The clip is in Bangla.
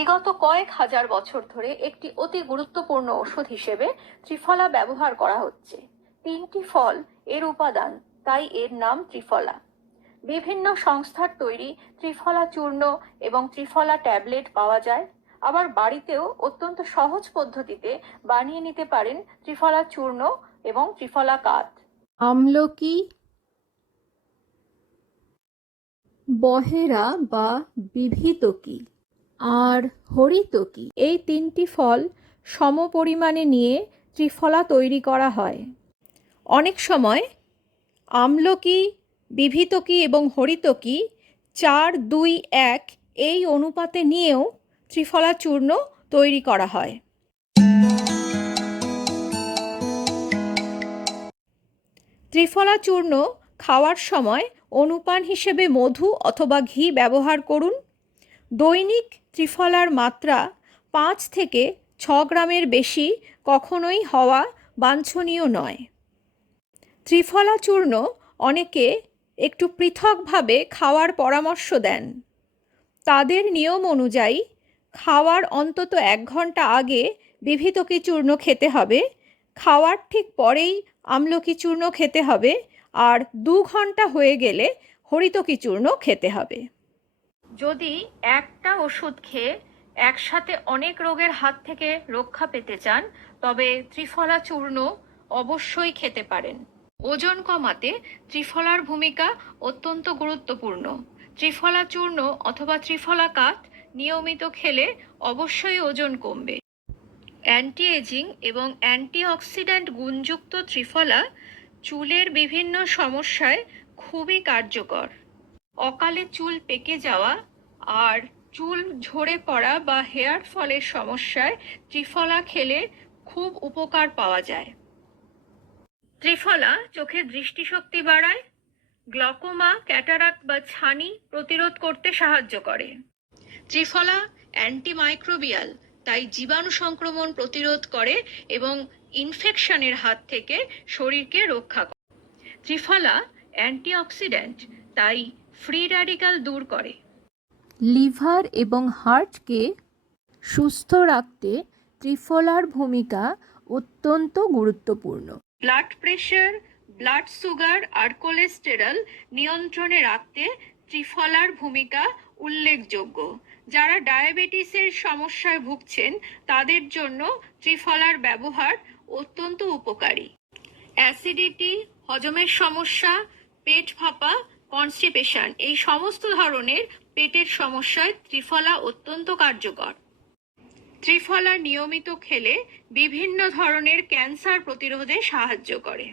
বিগত কয়েক হাজার বছর ধরে একটি অতি গুরুত্বপূর্ণ ওষুধ হিসেবে ত্রিফলা ব্যবহার করা হচ্ছে। তিনটি ফল এর উপাদান, তাই এর নাম ত্রিফলা। বিভিন্ন সংস্থার তৈরি ত্রিফলা চূর্ণ এবং ত্রিফলা ট্যাবলেট পাওয়া যায়। আবার বাড়িতেও অত্যন্ত সহজ পদ্ধতিতে বানিয়ে নিতে পারেন ত্রিফলা চূর্ণ এবং ত্রিফলা কাত আমলকি, বহেরা বা বিভিতকি আর হরিতকি এই তিনটি ফল সম পরিমাণে নিয়ে ত্রিফলা তৈরি করা হয়। অনেক সময় আমলকি, বিভিতকি এবং হরিতকি চার, দুই, এক এই অনুপাতে নিয়েও ত্রিফলা চূর্ণ তৈরি করা হয়। ত্রিফলা চূর্ণ খাওয়ার সময় অনুপান হিসেবে মধু অথবা ঘি ব্যবহার করুন। দৈনিক ত্রিফলার মাত্রা পাঁচ থেকে ছ গ্রামের বেশি কখনোই হওয়া বাঞ্ছনীয় নয়। ত্রিফলা চূর্ণ অনেকে একটু পৃথকভাবে খাওয়ার পরামর্শ দেন। তাদের নিয়ম অনুযায়ী খাওয়ার অন্তত এক ঘণ্টা আগে বিভিতকি চূর্ণ খেতে হবে, খাওয়ার ঠিক পরেই আমলকি চূর্ণ খেতে হবে, আর দু ঘণ্টা হয়ে গেলে হরিতকি চূর্ণ খেতে হবে। যদি একটা ওষুধ খেয়ে একসাথে অনেক রোগের হাত থেকে রক্ষা পেতে চান, তবে ত্রিফলা চূর্ণ অবশ্যই খেতে পারেন। ওজন কমাতে ত্রিফলার ভূমিকা অত্যন্ত গুরুত্বপূর্ণ। ত্রিফলা চূর্ণ অথবা ত্রিফলা কাত নিয়মিত খেলে অবশ্যই ওজন কমবে। অ্যান্টি এজিং এবং অ্যান্টিঅক্সিডেন্ট গুণযুক্ত ত্রিফলা চুলের বিভিন্ন সমস্যায় খুবই কার্যকর। অকালে চুল পেকে যাওয়া আর চুল ঝরে পড়া বা হেয়ার ফলের সমস্যায় ত্রিফলা খেলে খুব উপকার পাওয়া যায়। ত্রিফলা চোখের দৃষ্টিশক্তি বাড়ায়, গ্লকোমা ক্যাটারাক বা ছানি প্রতিরোধ করতে সাহায্য করে। ত্রিফলা অ্যান্টিমাইক্রোবিয়াল, তাই জীবাণু সংক্রমণ প্রতিরোধ করে এবং ইনফেকশনের হাত থেকে শরীরকে রক্ষা করে। ত্রিফলা অ্যান্টিঅক্সিডেন্ট, তাই ফ্রি র্যাডিক্যাল দূর করে। লিভার এবং হার্টকে সুস্থ রাখতে ত্রিফলার ভূমিকা অত্যন্ত গুরুত্বপূর্ণ। ব্লাড প্রেশার, ব্লাড সুগার আর কোলেস্টেরল নিয়ন্ত্রণে রাখতে ত্রিফলার ভূমিকা উল্লেখযোগ্য। যারা ডায়াবেটিসের সমস্যায় ভুগছেন, তাদের জন্য ত্রিফলার ব্যবহার অত্যন্ত উপকারী। অ্যাসিডিটি, হজমের সমস্যা, পেট ফাঁপা, কনস্টিপেশন এই সমস্ত ধরনের পেটের সমস্যায় ত্রিফলা অত্যন্ত কার্যকর। ত্রিফলা নিয়মিত খেলে বিভিন্ন ধরনের ক্যান্সার প্রতিরোধে সাহায্য করে।